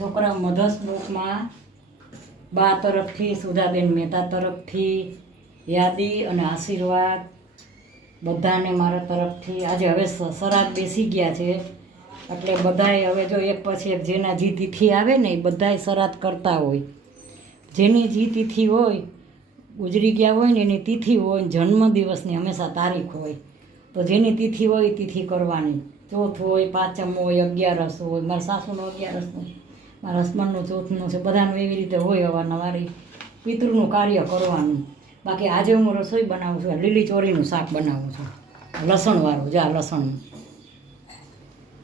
છોકરા મધર્સ બુકમાં બા તરફથી, સુધાબેન મહેતા તરફથી યાદી અને આશીર્વાદ બધાને મારા તરફથી. આજે હવે શ્રાદ્ધ બેસી ગયા છે એટલે બધાએ હવે જો એક પછી એક જેના જે તિથિ આવે ને એ બધાએ શ્રાદ્ધ કરતા હોય. જેની જે તિથિ હોય, ગુજરી ગયા હોય ને એની તિથિ હોય, જન્મદિવસની હંમેશા તારીખ હોય. તો જેની તિથિ હોય એ તિથિ કરવાની. ચોથ હોય, પાંચમ હોય, 11 હોય, મારા સાસુનો 11 મારા હસબન્ડનું ચોથનું છે, બધાનું એવી રીતે હોય. અવારનવારી પિતૃનું કાર્ય કરવાનું. બાકી આજે હું રસોઈ બનાવું છું, લીલી ચોરીનું શાક બનાવું છું, લસણવાળું.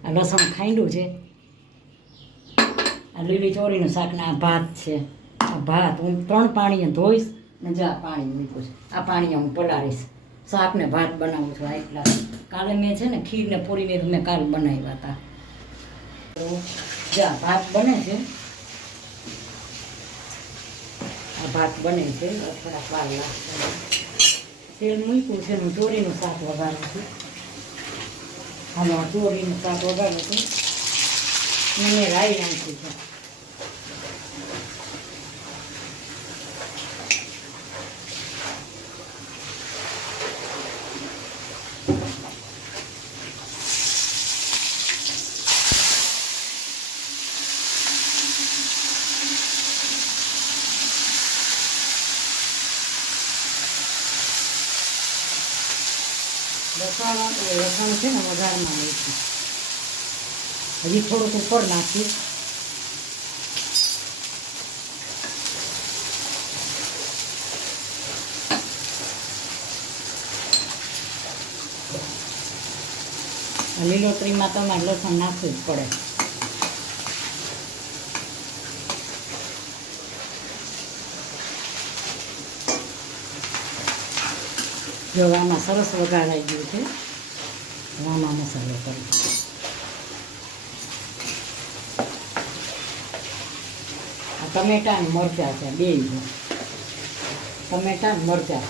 આ લસણ ખાંડ્યું છે. આ લીલી ચોરીનું શાક ને આ ભાત છે. આ ભાત હું 3 પાણીએ ધોઈશ ને પાણી મૂક્યું છે. આ પાણીએ હું પલાળીશ. શાક ને ભાત બનાવું છું એટલા. કાલે મેં છે ને ખીર ને પૂરી મેં કાલ બનાવ્યા હતા. ભાત બને છે. આ ભાત બને છે. થોડાક વાર લાગશે. તેલ મૂક્યું છે. હું ચોરીનું શાક વઘારું છું. હાલો, ચોરીનું શાક વઘારું છું. મેં રાઈ નાખી છે. લસણ છે ને વઘારમાં લઈશું. હજી થોડુંક ઉપર નાખીશ. લીલોતરીમાં તમારે લસણ નાખવું જ પડે. જો આમાં સરસ વઘારાઈ ગયું છે. આમાં મસાલો કરી આ ટમેટા ને મરચાં છે, 2 ટમેટા ને મરચાં.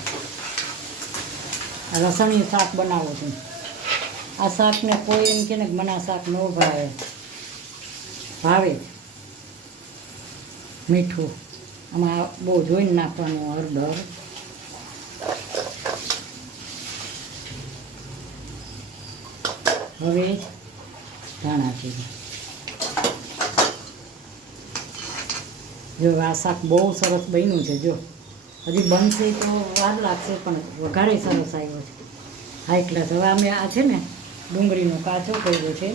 આ લસણિયું શાક બનાવું છું. આ શાકને કોઈ એમ કે ને મને આ શાક ન ભાવે, ભાવે જ. મીઠું આમાં બહુ જોઈને નાખવાનું. હળદર, હવે ધાણા જીરું. જો આ શાક બહુ સરસ બન્યું છે. જો હજી બનશે તો વાર લાગશે, પણ વઘારે સરસ આવ્યો છે. High class. હવે અમે આ છે ને ડુંગળીનો કાચો કર્યો છે.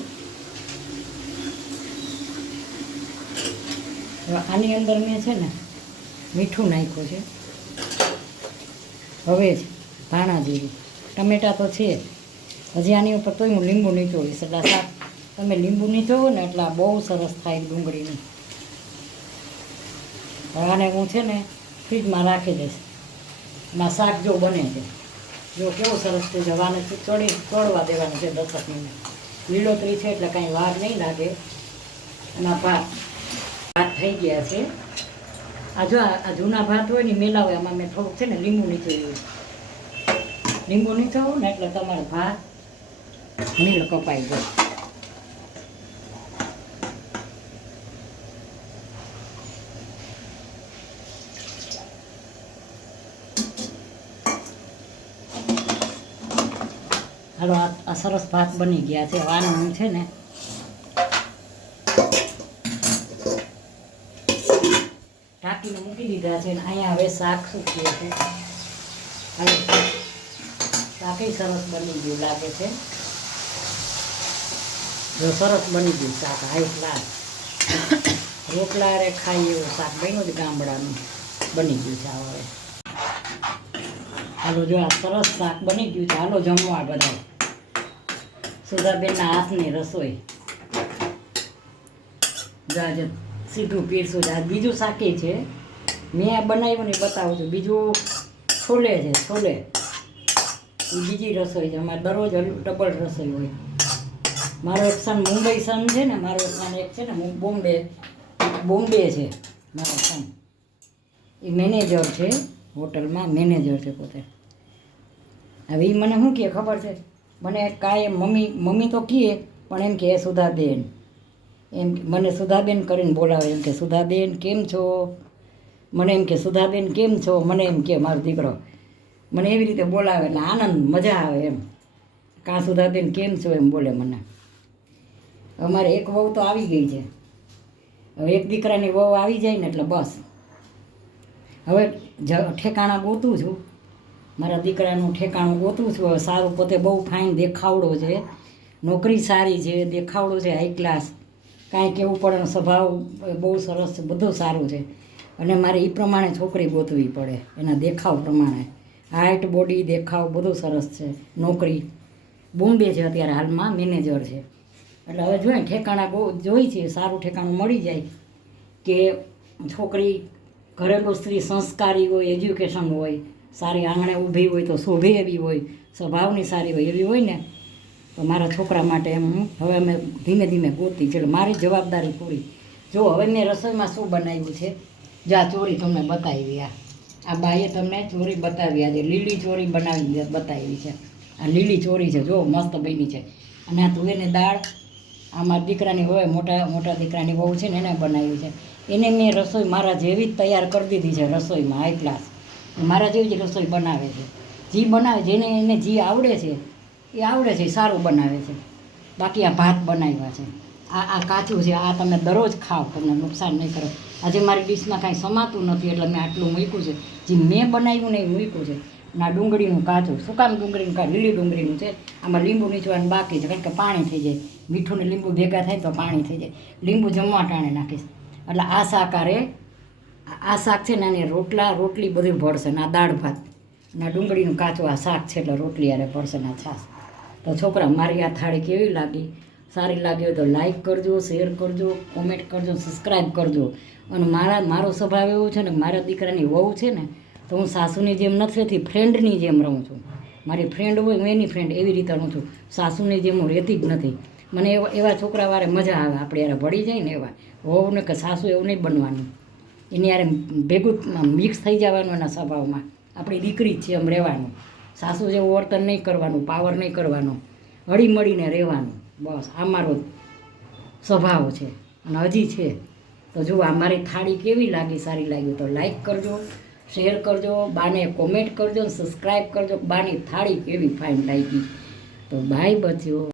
આની અંદર મેં છે ને મીઠું નાખ્યું છે. હવે જ ધાણા જીરું. ટમેટા તો છે હજી આની ઉપર, તોય હું લીંબુ નીચોવીશ. એટલે શાક તમે લીંબુ નીચોવો ને એટલે બહુ સરસ થાય ડુંગળીનું. આને હું છે ને ફ્રીજમાં રાખી દઈશ. એમાં શાક જો બને છે, જો કેવું સરસ છે. જવાને ચોળવા દેવાનું છે 10 મિનિટ. લીલોતરી છે એટલે કાંઈ વાર નહીં લાગે. એના ભાત થઈ ગયા છે. આ જો આ જૂના ભાત હોય ને મેલા હોય, આમાં મેં થોડુંક છે ને લીંબુ નીચોવ્યું. લીંબુ નીચોવું ને એટલે તમારે ભાત મિલ કપાઈ જાય. હાલો, આ સરસ ભાત બની ગયા છે. આનું હું છે ને ઢાંકીને મૂકી દીધા છે. અહીંયા હવે શાક સૂકીએ છે. હવે શાકે સરસ બની ગયું લાગે છે. જો સરસ બની ગયું શાક. High class. રોટલા રે ખાઈ એવું શાક બન્યું છે. ગામડાનું બની ગયું છે. હવે હાલો, જો આ સરસ શાક બની ગયું છે. હાલો જમવા બધા. સુધાબેનના હાથની રસોઈ. આજે સીધું પીરસું છે. આ બીજું શાકે છે. મેં આ બનાવ્યું ને બતાવું છું. બીજું છોલે છે. છોલે એ બીજી રસોઈ છે. અમારે દરરોજ ડબલ રસોઈ હોય. મારો એક સન મુંબઈ સન છે ને, મારો સન એક છે ને બોમ્બે છે. મારો સન એ મેનેજર છે, હોટલમાં મેનેજર છે પોતે. હવે એ મને શું કહે ખબર છે? મને કાંઈ મમ્મી તો કહે, પણ એમ કે સુધાબેન એમ મને સુધાબેન કરીને બોલાવે, એમ કે સુધાબેન કેમ છો, મને એમ કે સુધાબેન કેમ છો, મને એમ કે મારો દીકરો મને એવી રીતે બોલાવે એટલે આનંદ મજા આવે એમ, કાં સુધાબેન કેમ છો એમ બોલે મને. અમારે એક વહુ તો આવી ગઈ છે, હવે એક દીકરાની વહુ આવી જાય ને એટલે બસ હવે ઠેકાણા ગોતું છું, મારા દીકરાનું ઠેકાણું ગોતું છું. હવે સારું, પોતે બહુ ફાઇન દેખાવડો છે, નોકરી સારી છે, દેખાવડો છે હાઈ ક્લાસ, કાંઈ કહેવું પડે, સ્વભાવ બહુ સરસ છે, બધું સારું છે. અને મારે એ પ્રમાણે છોકરી ગોતવી પડે, એના દેખાવ પ્રમાણે, હાઇટ બોડી દેખાવ બધું સરસ છે. નોકરી બોમ્બે છે અત્યારે હાલમાં, મેનેજર છે. એટલે હવે જોઈએ ઠેકાણા જોઈ છે, સારું ઠેકાણું મળી જાય કે છોકરી ઘરેલું સ્ત્રી સંસ્કારી હોય, એજ્યુકેશન હોય, સારી આંગણે ઊભી હોય તો શોભે એવી હોય, સ્વભાવની સારી હોય એવી હોય ને, તો મારા છોકરા માટે એમ હવે અમે ધીમે ધીમે ગોતી છે. મારી જવાબદારી પૂરી. જો હવે મેં રસોઈમાં શું બનાવ્યું છે, જા ચોરી તમને બતાવી, આ બાઈએ તમને ચોરી બતાવી, આજે લીલી ચોરી બનાવી બતાવી છે. આ લીલી ચોરી છે, જો મસ્ત બની છે. અને આ તુવેરની દાળ આ મારા દીકરાની હોય, મોટા દીકરાની વહુ છે ને એને બનાવી છે. એને મેં રસોઈ મારા જેવી જ તૈયાર કરી દીધી છે રસોઈમાં, હાઈ ક્લાસ મારા જેવી જ રસોઈ બનાવે છે. જે બનાવે જેને એને જે આવડે છે એ આવડે છે, એ સારું બનાવે છે. બાકી આ ભાત બનાવ્યા છે, આ કાચું છે, આ તમે દરરોજ ખાઓ, તમને નુકસાન નહીં કરે. આજે મારી ડીશમાં કાંઈ સમાતું નથી એટલે મેં આટલું મૂક્યું છે, જે મેં બનાવ્યું ને એ મૂક્યું છે. અને આ ડુંગળીનું કાચું, શું કામ ડુંગળીનું કાચું, લીલી ડુંગળીનું છે. આમાં લીંબુ નીચવાનું બાકી છે, કારણ કે પાણી થઈ જાય, મીઠું ને લીંબુ ભેગા થાય તો પાણી થઈ જાય. લીંબુ જમવા ટાણે નાખીશ. એટલે આ શાકારે આ શાક છે ને આને રોટલી બધું ભળશે ને, આ દાળ ભાત ને આ ડુંગળીનું કાચું આ શાક છે એટલે રોટલી યારે ભળશે ને આ છાશ. તો છોકરા, મારી આ થાળી કેવી લાગી? સારી લાગી હોય તો લાઈક કરજો, શેર કરજો, કોમેન્ટ કરજો, સબસ્ક્રાઈબ કરજો. અને મારો સ્વભાવ એવો છે ને, મારા દીકરાની વહુ છે ને તો હું સાસુની જેમ નથી રહેતી, ફ્રેન્ડની જેમ રહું છું. મારી ફ્રેન્ડ હોય હું એની ફ્રેન્ડ એવી રીતે રહું છું, સાસુની જેમ હું રહેતી જ નથી. મને એવા છોકરા વારે મજા આવે, આપણે યારે ભળી જાય ને એવા. વહુ ને કે સાસુ એવું નહીં બનવાનું, એની યારે ભેગું મિક્સ થઈ જવાનું એના સ્વભાવમાં. આપણી દીકરી જ છે એમ રહેવાનું, સાસુ જેવું વર્તન નહીં કરવાનું, પાવર નહીં કરવાનો, હળી મળીને રહેવાનું. બસ આ મારો સ્વભાવ છે અને હજી છે. તો જુઓ આ મારી થાળી કેવી લાગી? સારી લાગી તો લાઈક કરજો, શેર કરજો, બાને કોમેન્ટ કરજો, સબસ્ક્રાઈબ કરજો. બાની થાળી કેવી ફાઇન લાગી. તો બાય બચ્યો.